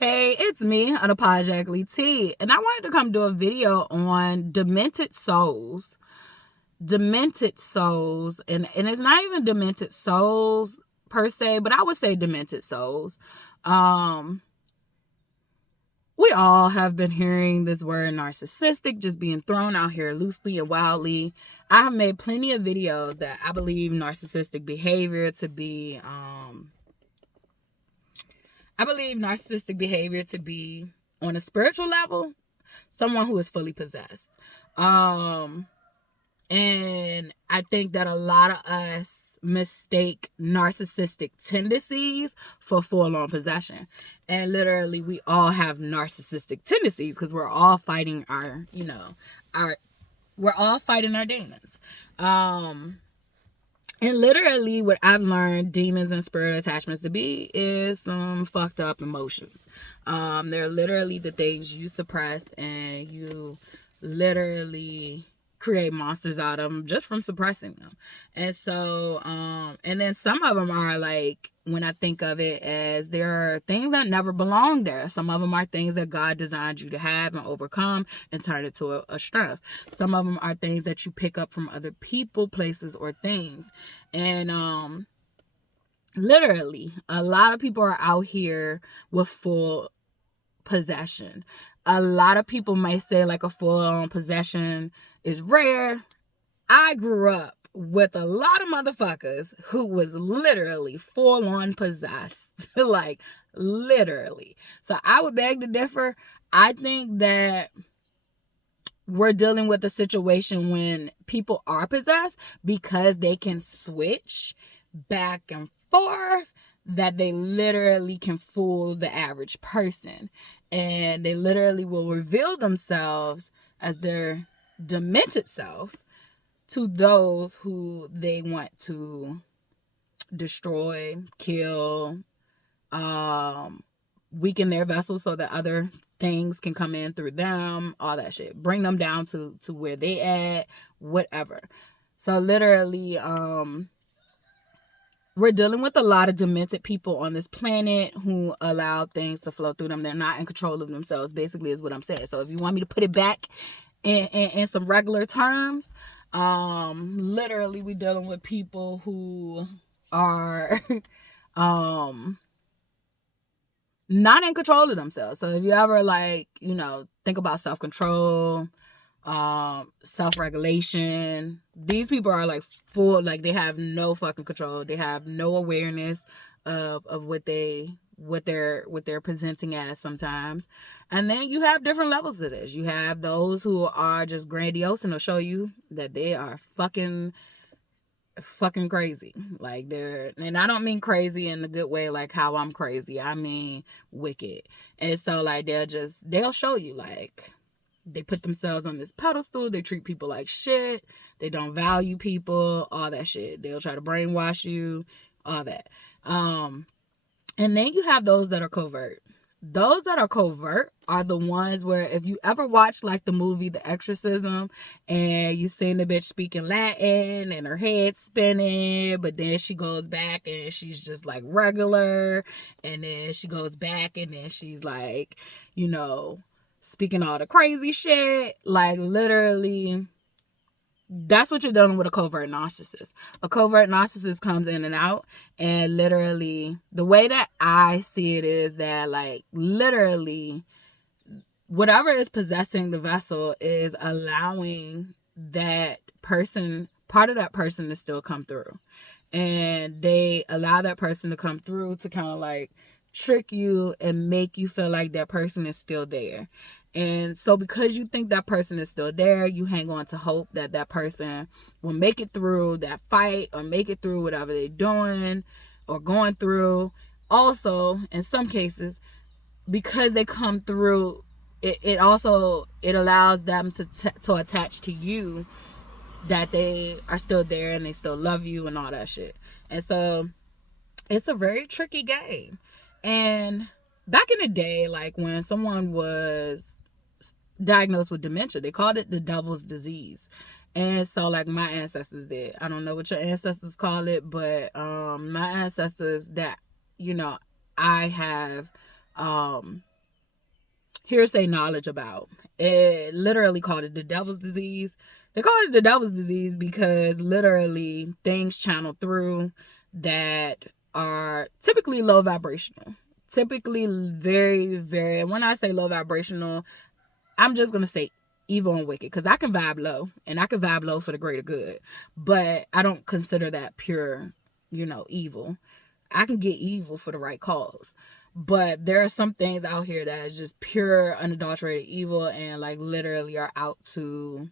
Hey, it's me, Unapologetically T, and I wanted to come do a video on Demented Souls. Demented Souls, and it's not even Demented Souls per se, but I would say Demented Souls. Um, we all have been hearing this word narcissistic just being thrown out here loosely and wildly. I have made plenty of videos that I believe narcissistic behavior to be, on a spiritual level, someone who is fully possessed. And I think that a lot of us mistake narcissistic tendencies for full-on possession. And literally, we all have narcissistic tendencies because we're all fighting our demons. And literally what I've learned demons and spirit attachments to be is some fucked up emotions. They're literally the things you suppress and you literally create monsters out of them just from suppressing them. And so, and then some of them are like, when I think of it as there are things that never belong there. Some of them are things that God designed you to have and overcome and turn it to a strength. Some of them are things that you pick up from other people, places, or things. And literally, a lot of people are out here with full possession. A lot of people may say like a full-on possession is rare. I grew up with a lot of motherfuckers who was literally full-on possessed. Like, literally. So I would beg to differ. I think that we're dealing with a situation when people are possessed because they can switch back and forth, that they literally can fool the average person. And they literally will reveal themselves as their demented self to those who they want to destroy, kill, weaken their vessel so that other things can come in through them, all that shit. Bring them down to where they at, whatever. So literally, we're dealing with a lot of demented people on this planet who allow things to flow through them. They're not in control of themselves, basically, is what I'm saying. So if you want me to put it back in some regular terms, literally we're dealing with people who are not in control of themselves. So if you ever think about self-control, self-regulation, these people are like full, like they have no fucking control. They have no awareness of what they're presenting as sometimes. And then you have different levels of this. You have those who are just grandiose and they'll show you that they are fucking crazy. Like, and I don't mean crazy in a good way, like how I'm crazy. I mean wicked. And so like they'll show you, like, they put themselves on this pedestal. They treat people like shit. They don't value people, all that shit. They'll try to brainwash you, all that. And then you have those that are covert. Those that are covert are the ones where if you ever watch like the movie The Exorcism and you seen the bitch speaking Latin and her head spinning, but then she goes back and she's just like regular, and then she goes back and then she's like, speaking all the crazy shit. Like, literally, that's what you're dealing with a covert narcissist. A covert narcissist comes in and out, and literally, the way that I see it is that, like, literally, whatever is possessing the vessel is allowing that person, part of that person, to still come through. And they allow that person to come through to kind of like trick you and make you feel like that person is still there. And so because you think that person is still there, you hang on to hope that that person will make it through that fight or make it through whatever they're doing or going through. Also, in some cases, because they come through, it allows them to attach to you, that they are still there and they still love you and all that shit. And so it's a very tricky game. And back in the day, like when someone was diagnosed with dementia, they called it the devil's disease. And so like my ancestors did. I don't know what your ancestors call it, but my ancestors that, I have hearsay knowledge about. It literally called it the devil's disease. They call it the devil's disease because literally things channel through that are typically low vibrational. Typically very, very, when I say low vibrational, I'm just going to say evil and wicked, because I can vibe low, and I can vibe low for the greater good, but I don't consider that pure, evil. I can get evil for the right cause. But there are some things out here that is just pure unadulterated evil, and like literally are out to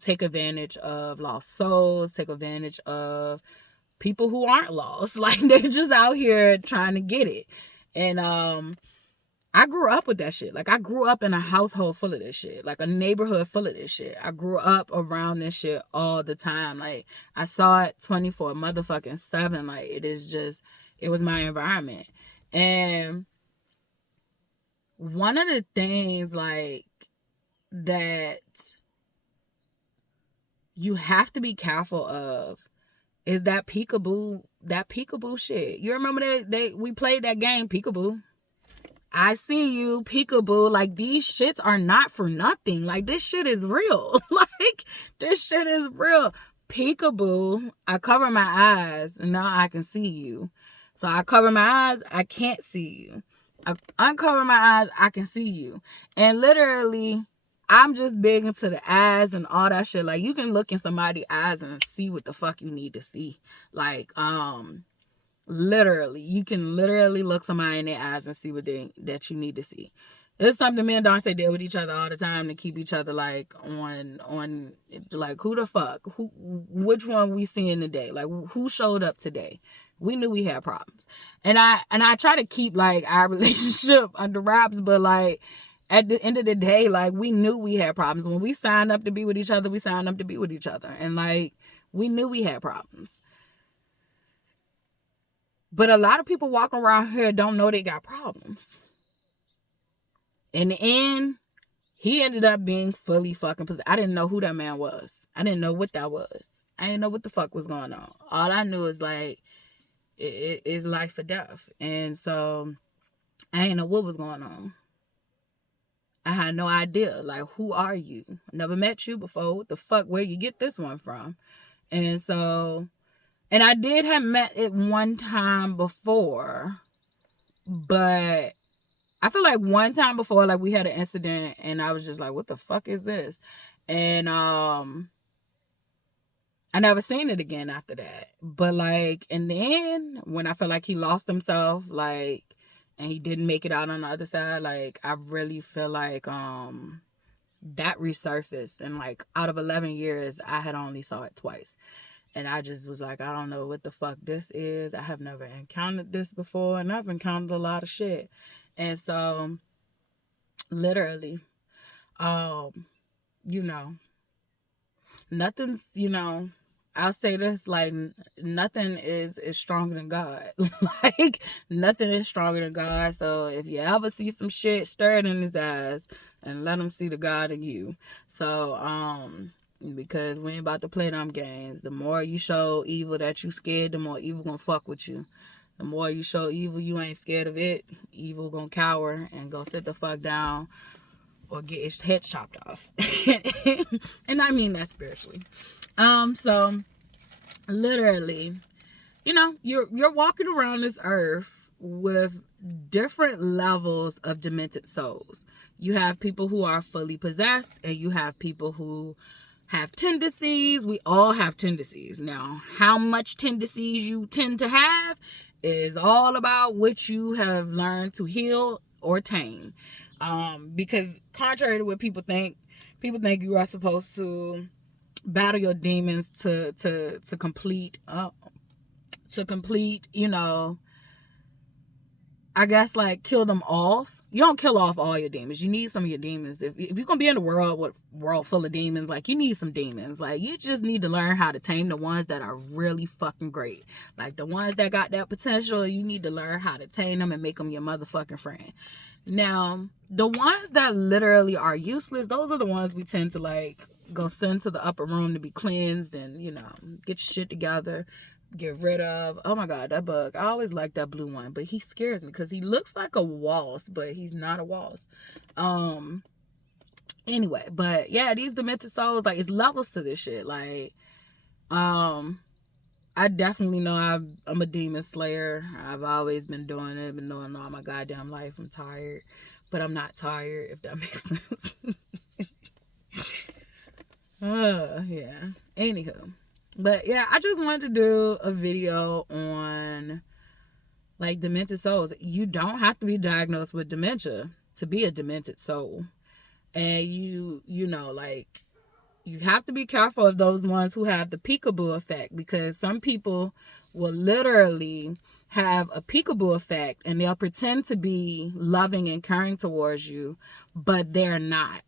take advantage of lost souls, take advantage of people who aren't lost. Like they're just out here trying to get it. And I grew up with that shit. Like I grew up in a household full of this shit, like a neighborhood full of this shit. I grew up around this shit all the time. Like I saw it 24 motherfucking 7. Like it was my environment. And one of the things like that you have to be careful of is that peekaboo shit. You remember that we played that game, peekaboo? I see you, peekaboo. Like these shits are not for nothing. Like this shit is real. Like this shit is real. Peekaboo. I cover my eyes and now I can see you. So I cover my eyes, I can't see you. I uncover my eyes, I can see you. And literally, I'm just big into the eyes and all that shit. Like you can look in somebody's eyes and see what the fuck you need to see. Like, literally, you can literally look somebody in their eyes and see what that you need to see. It's something me and Dante did with each other all the time to keep each other like on like who the fuck, which one we seeing today, like who showed up today. We knew we had problems, and I try to keep like our relationship under wraps, but like at the end of the day, like we knew we had problems. When we signed up to be with each other, we signed up to be with each other, and like we knew we had problems. But a lot of people walking around here don't know they got problems. In the end, he ended up being fully fucking possessed. I didn't know who that man was. I didn't know what that was. I didn't know what the fuck was going on. All I knew is like, it is life or death. And so, I didn't know what was going on. I had no idea. Like, who are you? Never met you before. What the fuck? Where you get this one from? And so, and I did have met it one time before, but I feel like one time before, like we had an incident and I was just like, what the fuck is this? And I never seen it again after that. But like in the end, when I felt like he lost himself, like, and he didn't make it out on the other side, like I really feel like that resurfaced. And like out of 11 years, I had only saw it twice. And I just was like, I don't know what the fuck this is. I have never encountered this before. And I've encountered a lot of shit. And so, literally, nothing's, I'll say this, like, nothing is stronger than God. Like, nothing is stronger than God. So, if you ever see some shit, stir it in his eyes and let him see the God in you. So, because we ain't about to play them games. The more you show evil that you scared, the more evil gonna fuck with you. The more you show evil, you ain't scared of it. Evil gonna cower and go sit the fuck down or get its head chopped off. And I mean that spiritually. So literally, you're walking around this earth with different levels of demented souls. You have people who are fully possessed, and you have people who have tendencies. We all have tendencies. Now, how much tendencies you tend to have is all about what you have learned to heal or tame. Because contrary to what people think you are supposed to battle your demons to complete, I guess, like, kill them off. You don't kill off all your demons. You need some of your demons. If you're going to be in a world full of demons, like, you need some demons. Like, you just need to learn how to tame the ones that are really fucking great. Like, the ones that got that potential, you need to learn how to tame them and make them your motherfucking friend. Now, the ones that literally are useless, those are the ones we tend to, like, go send to the upper room to be cleansed and, get your shit together. get rid of. Oh my God, that bug. I always like that blue one, but he scares me because he looks like a wasp, but he's not a wasp. Anyway, but yeah, these demented souls, like, it's levels to this shit. Like, I definitely know I'm a demon slayer. I've always been doing it. I've been doing it all my goddamn life. I'm tired, but I'm not tired, if that makes sense. Yeah. Anywho. But yeah, I just wanted to do a video on, like, demented souls. You don't have to be diagnosed with dementia to be a demented soul. And you know, like, you have to be careful of those ones who have the peekaboo effect, because some people will literally have a peekaboo effect and they'll pretend to be loving and caring towards you, but they're not.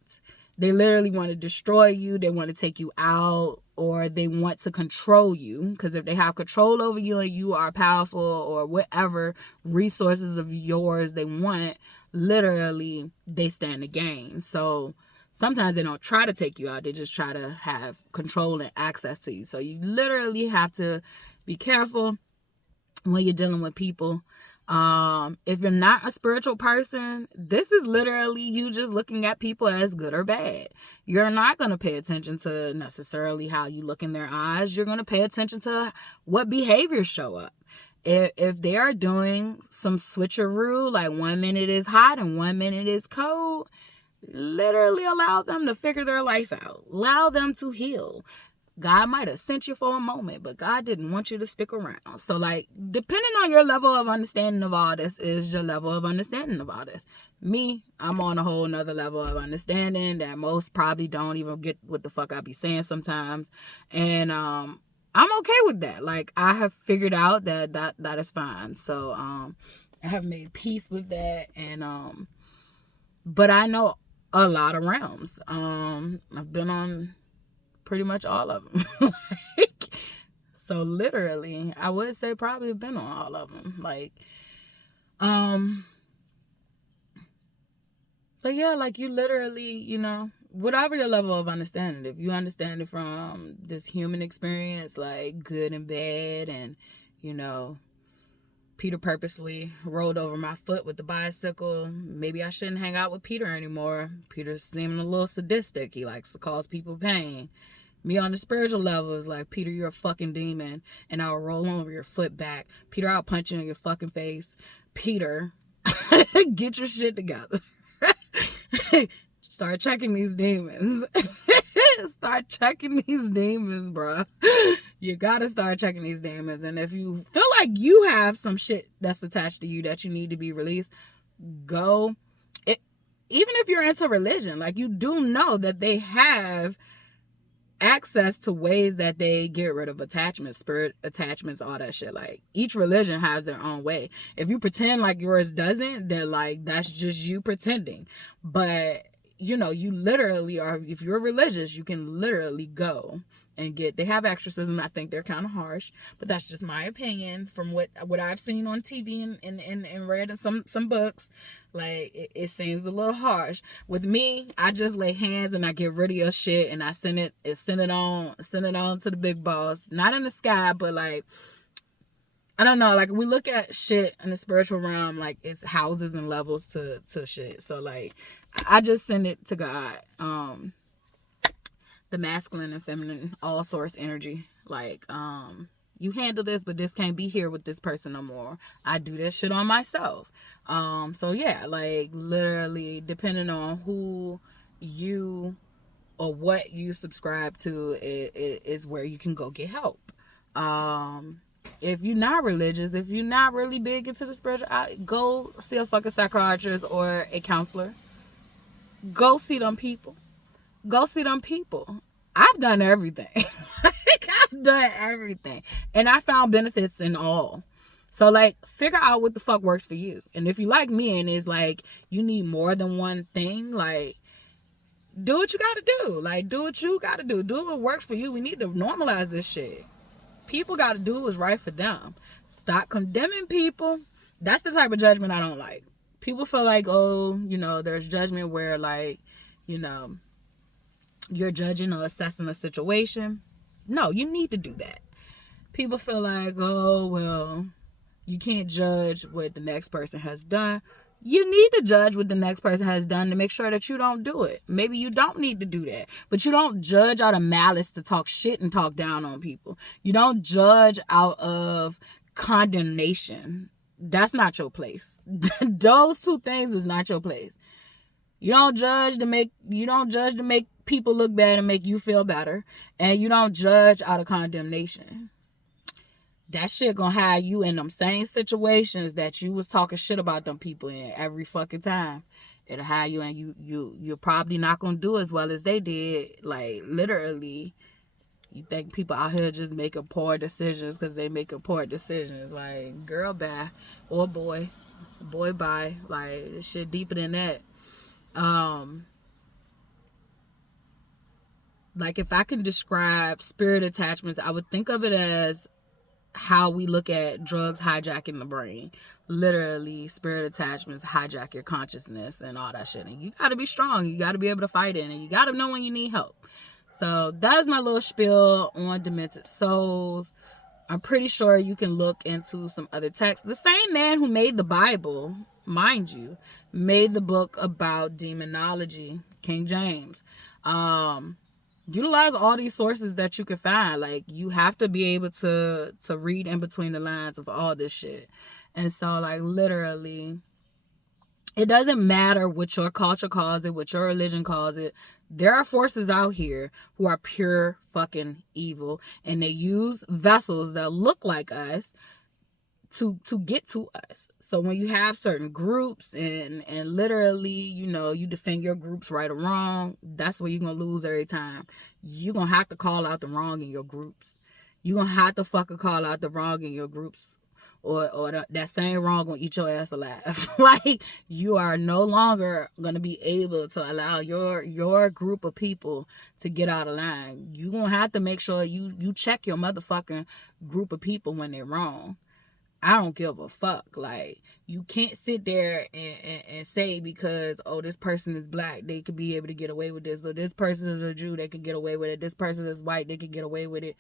They literally want to destroy you. They want to take you out, or they want to control you, because if they have control over you and you are powerful, or whatever resources of yours they want, literally they stand to gain. So sometimes they don't try to take you out. They just try to have control and access to you. So you literally have to be careful when you're dealing with people. If you're not a spiritual person, this is literally you just looking at people as good or bad. You're not going to pay attention to necessarily how you look in their eyes. You're going to pay attention to what behaviors show up. If they are doing some switcheroo, like 1 minute is hot and 1 minute is cold, literally allow them to figure their life out. Allow them to heal. God might have sent you for a moment, but God didn't want you to stick around. So, like, depending on your level of understanding of all this is your level of understanding of all this. Me, I'm on a whole nother level of understanding that most probably don't even get what the fuck I be saying sometimes. And I'm okay with that. Like, I have figured out that is fine. So I have made peace with that. And but I know a lot of realms. I've been on pretty much all of them. Like, so literally, I would say probably been on all of them. Like, but yeah, like, you literally, you know, whatever your level of understanding, if you understand it from this human experience, like good and bad, and, you know, Peter purposely rolled over my foot with the bicycle. Maybe I shouldn't hang out with Peter anymore. Peter's seeming a little sadistic. He likes to cause people pain. Me on the spiritual level is like, Peter, you're a fucking demon, and I'll roll over your foot back. Peter, I'll punch you in your fucking face. Peter, get your shit together. Start checking these demons. Start checking these demons, bro. You gotta start checking these demons. And if you feel like you have some shit that's attached to you that you need to be released, go. Even if you're into religion, like, you do know that they have access to ways that they get rid of attachments, spirit attachments, all that shit. Like, each religion has their own way. If you pretend like yours doesn't, then, like, that's just you pretending. But, you know, you literally are, if you're religious, you can literally go and get, they have exorcism. I think they're kind of harsh, but that's just my opinion from what I've seen on TV and read in some books. Like, it seems a little harsh. With me, I just lay hands and I get rid of your shit, and I send it on to the big boss. Not in the sky, but, like, I don't know, like, we look at shit in the spiritual realm like it's houses and levels to shit. So, like, I just send it to God. The masculine and feminine all source energy. Like, you handle this, but this can't be here with this person no more. I do this shit on myself. So yeah, like, literally, depending on who you or what you subscribe to is where you can go get help. If you're not religious, if you're not really big into the spiritual, go see a fucking psychiatrist or a counselor. Go see them people. Go see them people. I've done everything. I've done everything. And I found benefits in all. So, like, figure out what the fuck works for you. And if you like me and it's like you need more than one thing, like, do what you gotta do. Like, do what you gotta do. Do what works for you. We need to normalize this shit. People gotta do what's right for them. Stop condemning people. That's the type of judgment I don't like. People feel like, oh, you know, there's judgment where, like, you know, you're judging or assessing a situation. No, you need to do that. people feel like, oh, well, you can't judge what the next person has done. You need to judge what the next person has done to make sure that you don't do it. Maybe you don't need to do that. But you don't judge out of malice to talk shit and talk down on people. You don't judge out of condemnation. That's not your place. Those two things is not your place. You don't judge to make people look bad and make you feel better. And you don't judge out of condemnation. That shit gonna have you in them same situations that you was talking shit about them people in every fucking time. It'll have you, and you're probably not gonna do as well as they did. Like, literally, you think people out here just making poor decisions because they making poor decisions. Like, girl, bye. Or boy bye. Like, shit deeper than that. Like, if I can describe spirit attachments, I would think of it as how we look at drugs hijacking the brain. Literally, spirit attachments hijack your consciousness and all that shit. And you got to be strong. You got to be able to fight it. And you got to know when you need help. So that's my little spiel on Demented Souls. I'm pretty sure you can look into some other texts. The same man who made the Bible, mind you, made the book about demonology, King James. Utilize all these sources that you can find. Like, you have to be able to read in between the lines of all this shit. And so, like, literally, it doesn't matter what your culture calls it, what your religion calls it. There are forces out here who are pure fucking evil, and they use vessels that look like us to get to us. So when you have certain groups and literally, you defend your groups right or wrong, that's where you're going to lose every time. You're going to have to call out the wrong in your groups. You're going to have to fucking call out the wrong in your groups, or that same wrong going to eat your ass alive. Like, you are no longer going to be able to allow your group of people to get out of line. You're going to have to make sure you check your motherfucking group of people when they're wrong. I don't give a fuck. Like, you can't sit there and say because, oh, this person is black, they could be able to get away with this. Or this person is a Jew, they can get away with it. This person is white, they can get away with it.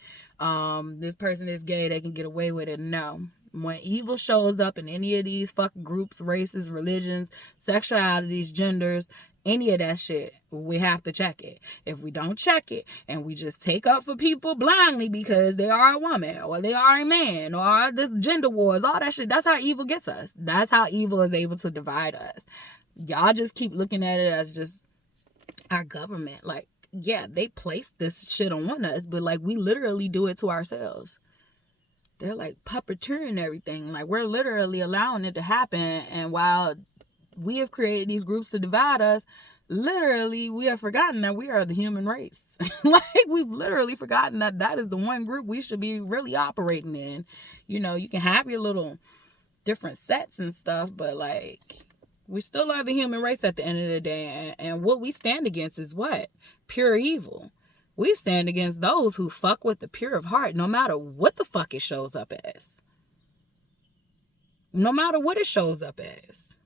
This person is gay, they can get away with it. No. When evil shows up in any of these fucking groups, races, religions, sexualities, genders, any of that shit, we have to check it. If we don't check it and we just take up for people blindly because they are a woman or they are a man or this gender wars, all that shit, that's how evil gets us. That's how evil is able to divide us. Y'all just keep looking at it as just our government. Like, yeah, they place this shit on us, but like, we literally do it to ourselves. They're like puppeteering everything. Like, we're literally allowing it to happen. And while we have created these groups to divide us, literally, we have forgotten that we are the human race. Like, we've literally forgotten that is the one group we should be really operating in. You can have your little different sets and stuff, but like, we still are the human race at the end of the day. And what we stand against is what? Pure evil. We stand against those who fuck with the pure of heart, no matter what the fuck it shows up as. No matter what it shows up as.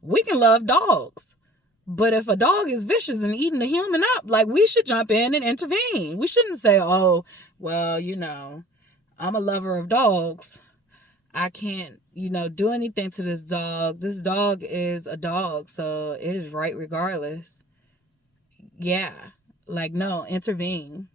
We can love dogs, but if a dog is vicious and eating a human up, like, we should jump in and intervene. We shouldn't say, oh, well, I'm a lover of dogs. I can't, do anything to this dog. This dog is a dog, so it is right regardless. Yeah, like, no, intervene.